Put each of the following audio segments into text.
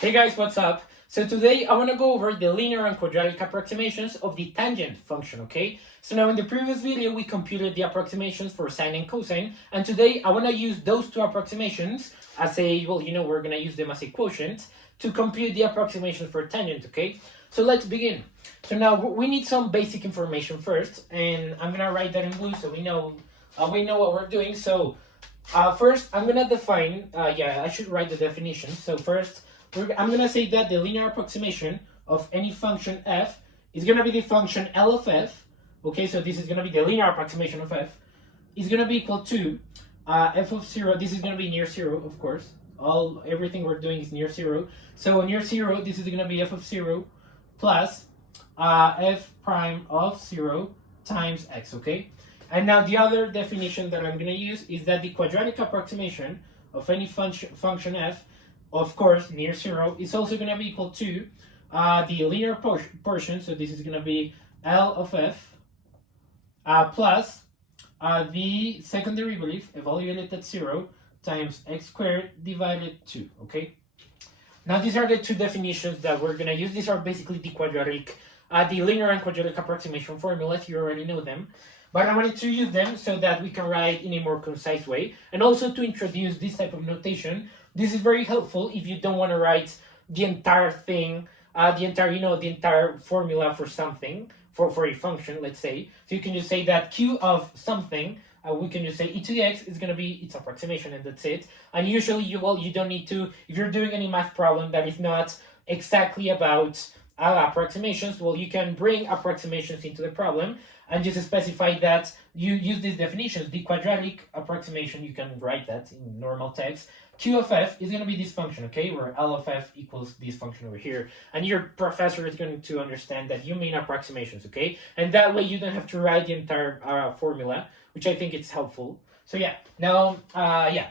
Hey guys, what's up? So today I want to go over the linear and quadratic approximations of the tangent function, okay? So now in the previous video we computed the approximations for sine and cosine, and today I want to use those two approximations as we're going to use them as a quotient to compute the approximation for tangent, okay? So let's begin. So now we need some basic information first, and I'm going to write that in blue so we know what we're doing. So first I'm going to define, I should write the definition. So first, I'm going to say that the linear approximation of any function f is going to be the function L of f. Okay, so this is going to be the linear approximation of f. Is going to be equal to f of 0. This is going to be near 0, of course. Everything we're doing is near 0. So near 0, this is going to be f of 0 plus f prime of 0 times x, okay? And now the other definition that I'm going to use is that the quadratic approximation of any function f, of course, near 0, is also going to be equal to the linear portion. So this is going to be L of f plus the second derivative evaluated at 0 times x squared divided 2, okay? Now these are the two definitions that we're going to use. These are basically the linear and quadratic approximation formulas. You already know them. But I wanted to use them so that we can write in a more concise way, and also to introduce this type of notation. This is very helpful if you don't want to write the entire thing, the entire formula for something, for a function, let's say. So you can just say that q of something, we can just say e to the x is going to be its approximation, and that's it. And usually you don't need to, if you're doing any math problem that is not exactly about approximations, well, you can bring approximations into the problem and just specify that you use these definitions. The quadratic approximation, you can write that in normal text. Q of f is going to be this function, okay, where L of f equals this function over here. And your professor is going to understand that you mean approximations, okay? And that way you don't have to write the entire formula, which I think it's helpful. So yeah, now,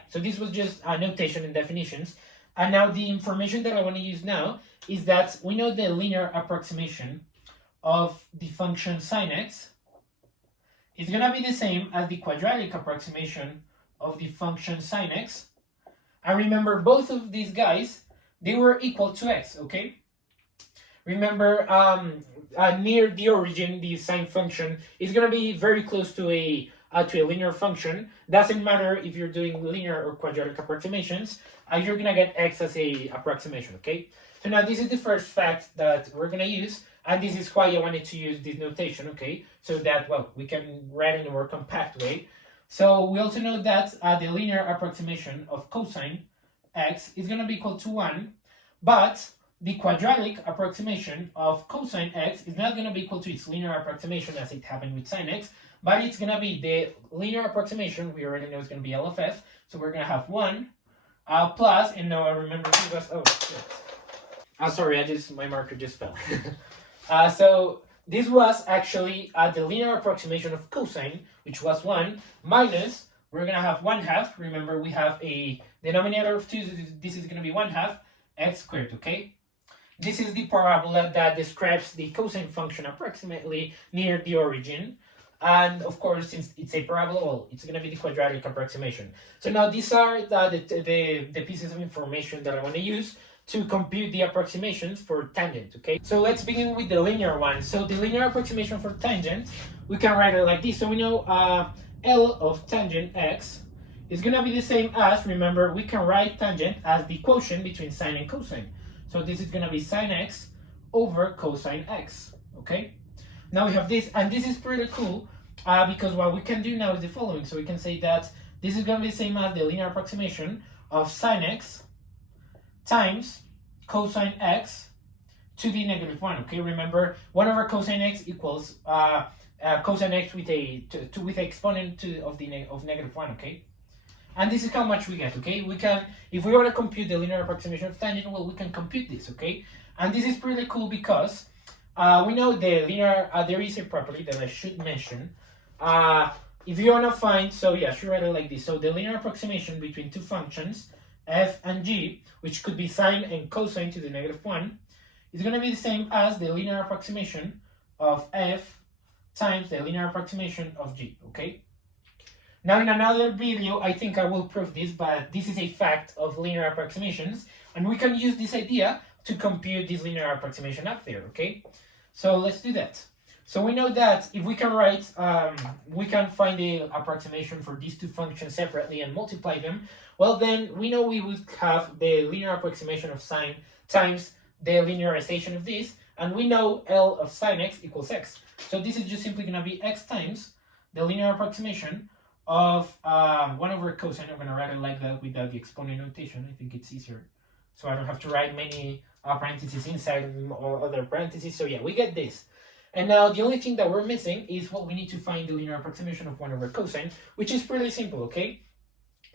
so this was just notation and definitions. And now the information that I want to use now is that we know the linear approximation of the function sine x is going to be the same as the quadratic approximation of the function sine x. And remember, both of these guys, they were equal to x, okay? Remember, near the origin, the sine function is going to be very close to a linear function. Doesn't matter if you're doing linear or quadratic approximations, you're going to get x as a approximation, okay? So now this is the first fact that we're going to use, and this is why I wanted to use this notation, okay? So that, well, we can write in a more compact way. So we also know that the linear approximation of cosine x is going to be equal to 1, but the quadratic approximation of cosine x is not going to be equal to its linear approximation as it happened with sine x, but it's going to be the linear approximation. We already know it's going to be L of f, so we're going to have 1 plus, and now I remember this was, sorry, my marker just fell. So this was actually the linear approximation of cosine, which was 1, minus, we're going to have 1/2. Remember, we have a denominator of 2, so this is going to be 1/2 x squared, okay? This is the parabola that describes the cosine function approximately near the origin. And of course, since it's a parabola, well, it's going to be the quadratic approximation. So now these are the pieces of information that I want to use to compute the approximations for tangent, okay? So let's begin with the linear one. So the linear approximation for tangent, we can write it like this. So we know L of tangent x is going to be the same as, remember, we can write tangent as the quotient between sine and cosine. So this is going to be sine x over cosine x, okay? Now we have this, and this is pretty cool because what we can do now is the following. So we can say that this is going to be the same as the linear approximation of sine x times cosine x to the negative 1, okay? Remember, 1 over cosine x equals cosine x with with the exponent of negative 1, okay? And this is how much we get, okay? We can, if we want to compute the linear approximation of tangent, well, we can compute this, okay? And this is pretty cool because we know the linear, there is a property that I should mention. If you want to find, so yeah, I should write it like this. So the linear approximation between two functions, f and g, which could be sine and cosine to the negative 1, is going to be the same as the linear approximation of f times the linear approximation of g, okay? Now in another video, I think I will prove this, but this is a fact of linear approximations, and we can use this idea to compute this linear approximation up there, okay? So let's do that. So we know that if we can write, we can find the approximation for these two functions separately and multiply them, well then we know we would have the linear approximation of sine times the linearization of this, and we know L of sine x equals x. So this is just simply going to be x times the linear approximation of 1 over cosine. I'm going to write it like that without the exponent notation. I think it's easier. So I don't have to write many parentheses inside or other parentheses. So yeah, we get this. And now the only thing that we're missing is, well, we need to find the linear approximation of 1 over cosine, which is pretty simple, okay?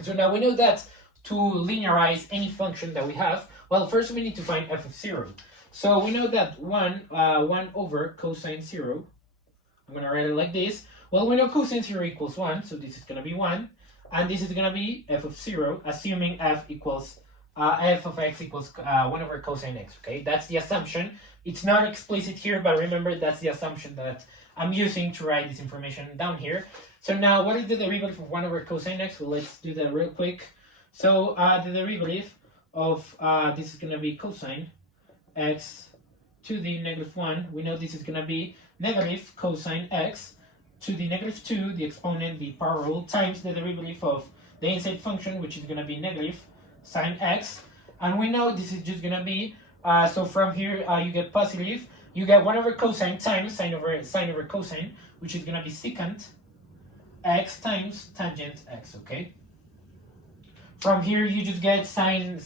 So now we know that to linearize any function that we have, well, first we need to find f of 0. So we know that 1 over cosine 0, I'm going to write it like this. Well, we know cosine 0 equals 1, so this is going to be 1. And this is going to be f of 0, assuming f of x equals 1 over cosine x, okay? That's the assumption. It's not explicit here, but remember that's the assumption that I'm using to write this information down here. So now, what is the derivative of 1 over cosine x? Well, let's do that real quick. So the derivative of this is going to be cosine x to the negative 1. We know this is going to be negative cosine x to the negative 2, the exponent, the power rule, times the derivative of the inside function, which is going to be negative sine x. And we know this is just going to be, so from here you get positive, you get 1 over cosine times sine over cosine, which is going to be secant x times tangent x, okay? From here you just get sine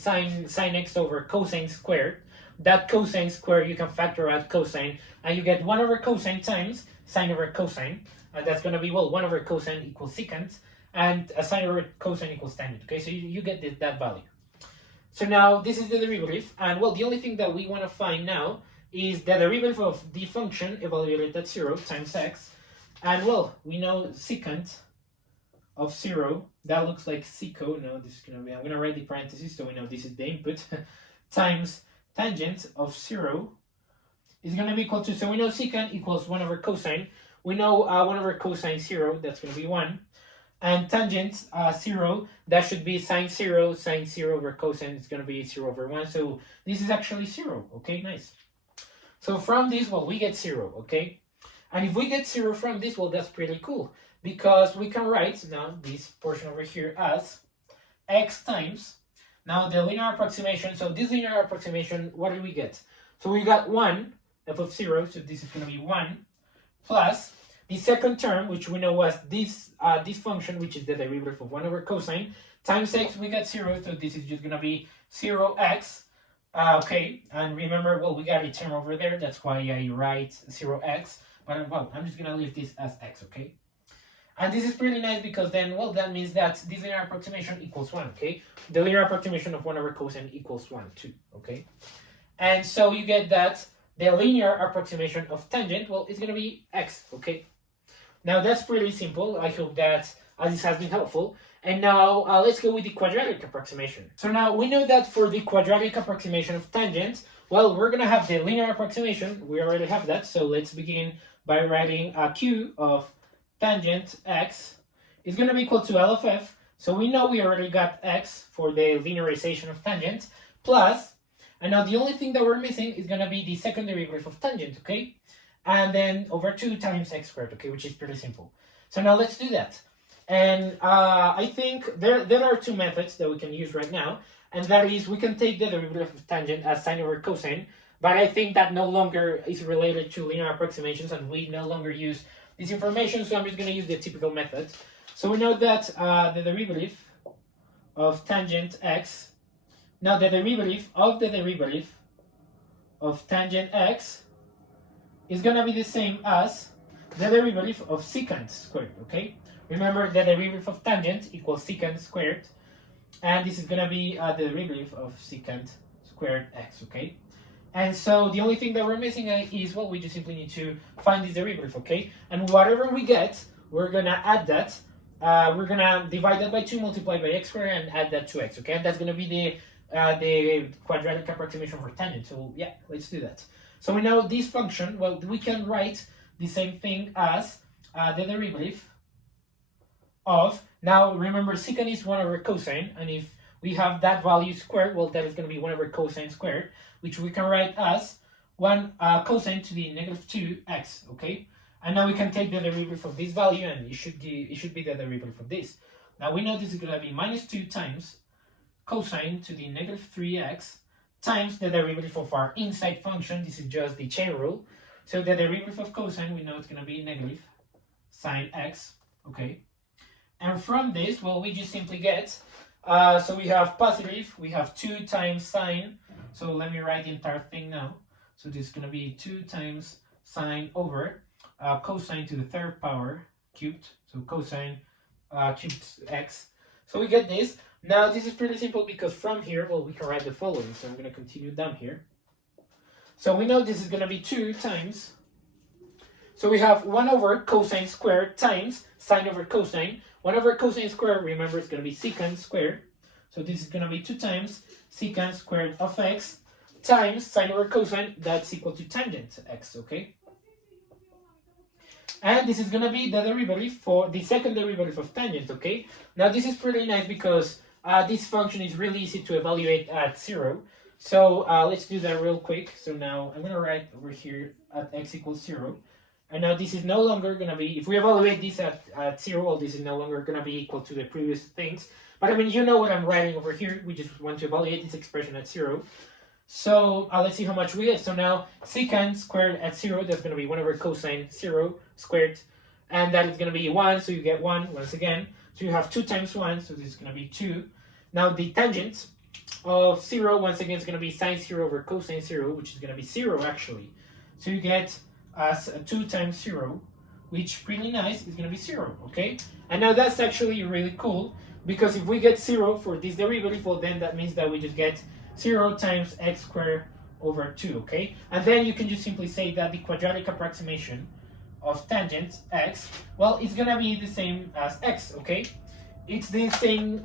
x over cosine squared. That cosine squared, you can factor out cosine, and you get 1 over cosine times sine over cosine. And that's going to be, well, 1 over cosine equals secant, and sine over cosine equals tangent, okay? So you get that value. So now this is the derivative, and well, the only thing that we want to find now is the derivative of the function evaluated at 0 times x. And well, we know secant of 0, that looks like seco. No, this is going to be, I'm going to write the parentheses so we know this is the input, times tangent of 0 is going to be equal to, so we know secant equals 1 over cosine. We know 1 over cosine 0, that's going to be 1. And tangent 0, that should be sine 0 over cosine, it's going to be 0 over 1. So this is actually 0, okay, nice. So from this, well, we get 0, okay? And if we get 0 from this, well, that's pretty cool. Because we can write now this portion over here as x times, now the linear approximation, so this linear approximation, what do we get? So we got 1, f of 0, so this is going to be 1, plus the second term, which we know was this function, which is the derivative of 1 over cosine, times x, we got 0, so this is just going to be 0x, okay, and remember, well, we got a term over there, that's why I write 0x, but well, I'm just going to leave this as x, okay? And this is pretty nice because then, well, that means that this linear approximation equals 1, okay? The linear approximation of 1 over cosine equals 1, too, okay? And so you get that the linear approximation of tangent, well, it's going to be x, okay? Now, that's pretty simple. I hope that this has been helpful. And now, let's go with the quadratic approximation. So now, we know that for the quadratic approximation of tangent, well, we're going to have the linear approximation. We already have that. So let's begin by writing q of tangent x is going to be equal to L of f. So we know we already got x for the linearization of tangent, plus, and now the only thing that we're missing is going to be the second derivative of tangent, okay? And then over 2 times x squared, okay, which is pretty simple. So now let's do that. And I think there are 2 methods that we can use right now, and that is we can take the derivative of tangent as sine over cosine, but I think that no longer is related to linear approximations, and we no longer use this information, so I'm just going to use the typical method. So we know that the derivative of tangent x, now the derivative of tangent x is going to be the same as the derivative of secant squared, okay? Remember, the derivative of tangent equals secant squared, and this is going to be the derivative of secant squared x, okay? And so the only thing that we're missing is, well, we just simply need to find this derivative, okay? And whatever we get, we're going to add that. We're going to divide that by 2, multiply by x squared, and add that to x, okay? And that's going to be the quadratic approximation for tangent. So yeah, let's do that. So we know this function, well, we can write the same thing as the derivative of Now remember, secant is 1 over cosine, and if we have that value squared, well, that is going to be 1 over cosine squared, which we can write as 1 cosine to the negative 2x, okay? And now we can take the derivative of this value, and it should be the derivative of this. Now we know this is going to be minus 2 times cosine to the negative 3x times the derivative of our inside function. This is just the chain rule. So the derivative of cosine, we know it's going to be negative sine x, okay? And from this, well, we just simply get, so we have positive, we have 2 times sine. So let me write the entire thing now. So this is going to be 2 times sine over cosine to the third power cubed. So cosine cubed x. So we get this. Now this is pretty simple because from here, well, we can write the following. So I'm going to continue down here. So we know this is going to be 2 times. So we have 1 over cosine squared times sine over cosine. 1 over cosine squared, remember, it's going to be secant squared. So this is going to be 2 times secant squared of x times sine over cosine. That's equal to tangent x, okay? And this is going to be the derivative for the second derivative of tangent, okay? Now this is pretty nice because this function is really easy to evaluate at 0. So let's do that real quick. So now I'm going to write over here at x equals 0. And now this is no longer going to be, if we evaluate this at 0, well, this is no longer going to be equal to the previous things. But I mean, you know what I'm writing over here. We just want to evaluate this expression at 0. So let's see how much we get. So now secant squared at 0, that's going to be 1 over cosine 0 squared. And that is going to be 1, so you get 1 once again. So you have 2 times 1, so this is going to be 2. Now the tangent of 0, once again, is going to be sine 0 over cosine 0, which is going to be 0 actually. So you get 2 times 0, which pretty nice is going to be 0, okay? And now that's actually really cool, because if we get 0 for this derivative, well, then that means that we just get 0 times x squared over 2, okay? And then you can just simply say that the quadratic approximation of tangent x, well, it's going to be the same as x, okay? It's the same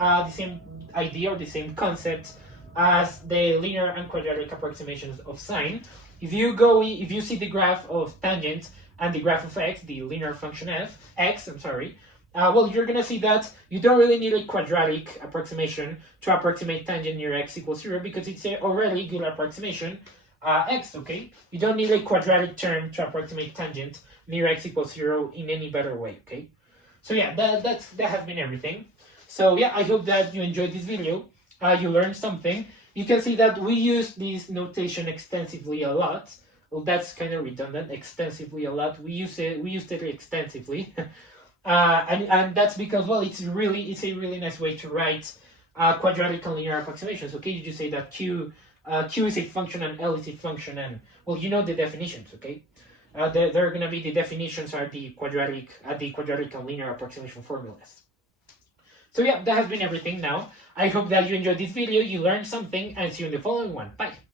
idea or the same concept as the linear and quadratic approximations of sine. If you see the graph of tangent and the graph of x, the linear function x, well, you're gonna see that you don't really need a quadratic approximation to approximate tangent near x equals 0 because it's already good approximation x, okay? You don't need a quadratic term to approximate tangent near x equals 0 in any better way, okay? So yeah, that has been everything. So yeah, I hope that you enjoyed this video. You learned something. You can see that we use this notation extensively a lot. Well, that's kind of redundant. Extensively a lot. We used it extensively, and that's because, well, it's a really nice way to write quadratic and linear approximations. Okay, you just say that q is a function and L is a function, and well, you know the definitions. Okay, they're gonna be the definitions are the quadratic and linear approximation formulas. So yeah, that has been everything now. I hope that you enjoyed this video, you learned something, and see you in the following one. Bye!